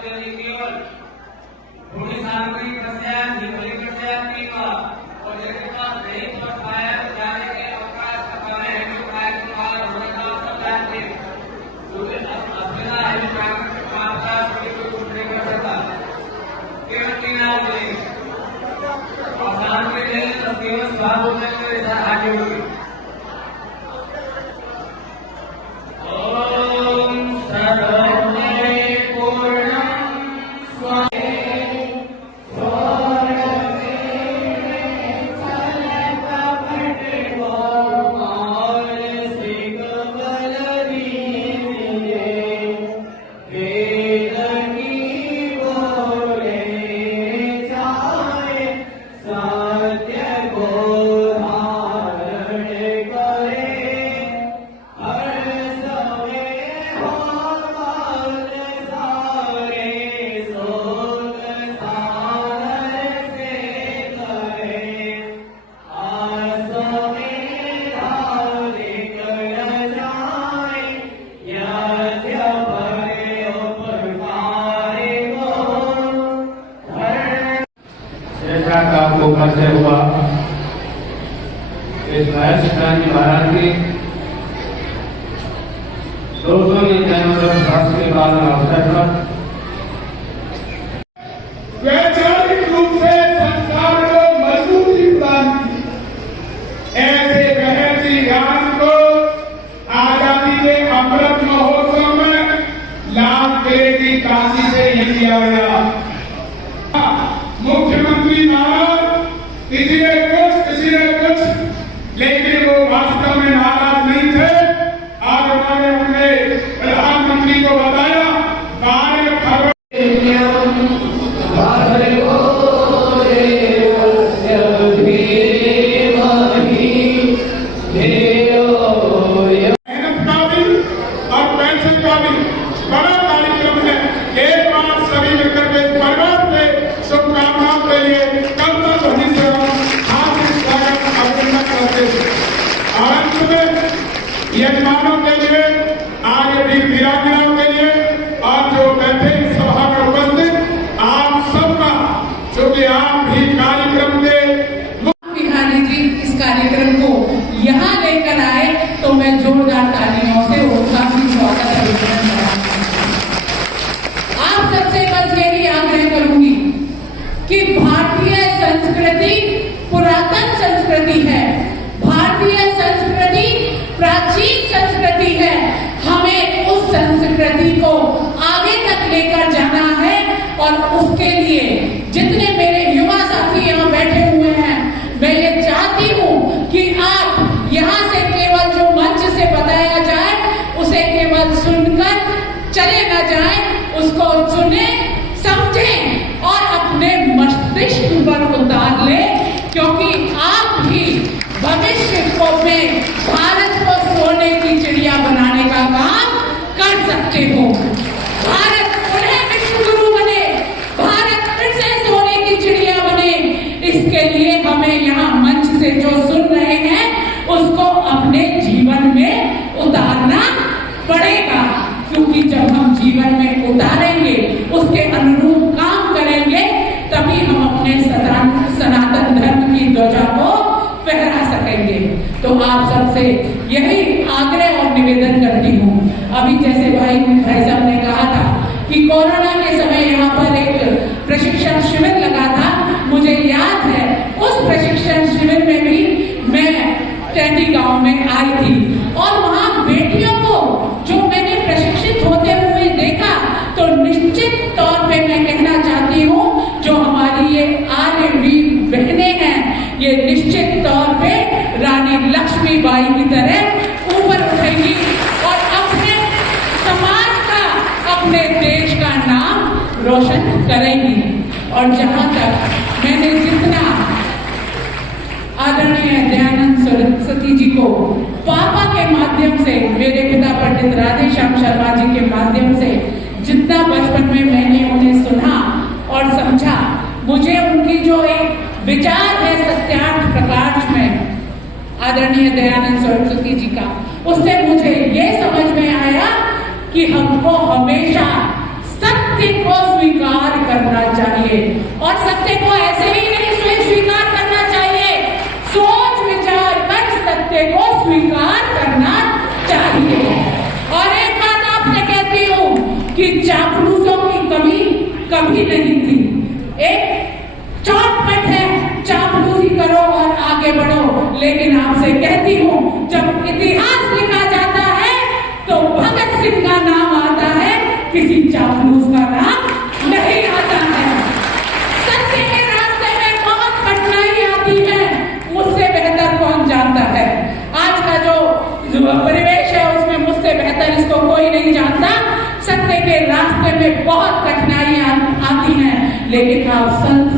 आपल्याला केवळ थोड़ी सामग्री पश्चात निकली पश्चात पीवा और जिसके पास नहीं पहुंच पाया तो जाने के अवकाश समय है जो काय के द्वारा होने का सब जानते क्योंकि अपना है प्राकृतिक आपदा कोई कुछ नहीं कर सकता केवल 3 आदमी और शाम के लिए तो केवल स्वाद होने के लिए आगे होगी का आपको परिचय हुआ इस नया शिक्षांगी महाराज की 200वीं जन्मदिन वर्ष के बाद अवसर पर वैचारिक रूप से संस्कार को मजबूती प्रदान की ऐसे महर्षि ज्ञान को आजादी के अमृत महोत्सव में लाभ किले की कांति से यह किया गया। मुख्यमंत्री नाराज किसी ने कुछ लेकिन वो वास्तव में नाराज नहीं थे। आज उन्होंने प्रधानमंत्री को बताया कार्य मेहनत का भी और पेंशन का भी बड़ा कार्यक्रम है। एक बार सभी मिलकर के परिवार के शुभकामनाओं के लिए कल तक वहीं से हार्दिक स्वागत अभिनंदन करते हैं। और अंत में यजमानों के लिए आगे भी वीरांगनाओं के लिए और जो बैठे सभा में उपस्थित आप सबका चूंकि आप भी कार्यक्रम के बिहारी जी इस कार्यक्रम को यहाँ लेकर आए तो मैं जोरदार तालियों से उनका भी स्वागत अभिनंदन करता हूँ। आप सबसे बस यही आग्रह करूंगी कि भारतीय संस्कृति पुरातन संस्कृति है, भारतीय संस्कृति प्राचीन संस्कृति है। हमें उस संस्कृति को आगे तक लेकर जाना है और उसके लिए जितने मेरे युवा साथी यहाँ बैठे हुए हैं, मैं ये चाहती हूँ कि आप यहाँ से केवल जो मंच से बताया जाए उसे केवल सुनकर चले न जाए, उसको सुने, समझें और अपने मस्तिष्क पर उतार ले, क्योंकि आप भी भविष्य को में भारत को सोने की चिड़िया बनाने का काम कर सकते हो। भारत पुनः विश्व गुरु बने, भारत फिर से सोने की चिड़िया बने। इसके लिए हमें यहाँ मंच से जो सुन रहे हैं उसको अपने जीवन में उतारना पड़ेगा, क्योंकि जब हम जीवन में उतारेंगे उसके अनुरूप काम करेंगे तभी हम अपने सनातन धर्म की ध्वजा को फहरा सकेंगे। तो आप सबसे यही आग्रह और निवेदन करती हूँ। अभी जैसे भाई साहब ने कहा था कि कोरोना के समय यहाँ पर एक प्रशिक्षण शिविर लगा था, मुझे याद है उस प्रशिक्षण शिविर में भी मैं टैंडी गांव में आई थी और वहाँ बेटियों को जो मैंने प्रशिक्षित होते हुए देखा तो निश्चित तौर पे मैं कहना चाहती हूँ जो हमारी ये आर्यवीर बहनें हैं ये निश्चित तौर पे रानी लक्ष्मीबाई की तरह ऊपर उठेंगी और अपने समाज का, अपने देश का नाम रोशन करेंगी। और जहाँ तक मैंने जितना आदरणीय दयानंद सरस्वती जी को पापा के माध्यम से, मेरे पिता पंडित राधेश्याम शर्मा जी के माध्यम से जितना बचपन में मैंने उन्हें सुना और समझा, मुझे उनकी जो एक विचार है सत्यार्थ प्रकाश में आदरणीय दयानंद सरस्वती जी का, उससे मुझे ये समझ में आया कि हमको हमेशा सत्य सत्य को स्वीकार करना चाहिए और सत्य को ऐसे ही नहीं स्वीकार करना चाहिए, सोच विचार कर सत्य को स्वीकार करना चाहिए। और एक बात आपसे कहती हूं कि चापलूसों की कमी कभी नहीं थी। एक चौटपट है, चापलूसी करो और आगे बढ़ो, लेकिन आपसे कहती हूं जब इतिहास लिखा जाता है तो भगत सिंह का नाम आता है, किसी चापलूस का नाम नहीं आता है। सत्य के रास्ते में बहुत कठिनाई आती है, मुझसे बेहतर कौन जानता है। आज का जो परिवेश है उसमें मुझसे बेहतर इसको कोई नहीं जानता। सत्य के रास्ते में बहुत कठिनाइयां आती हैं, लेकिन आप संत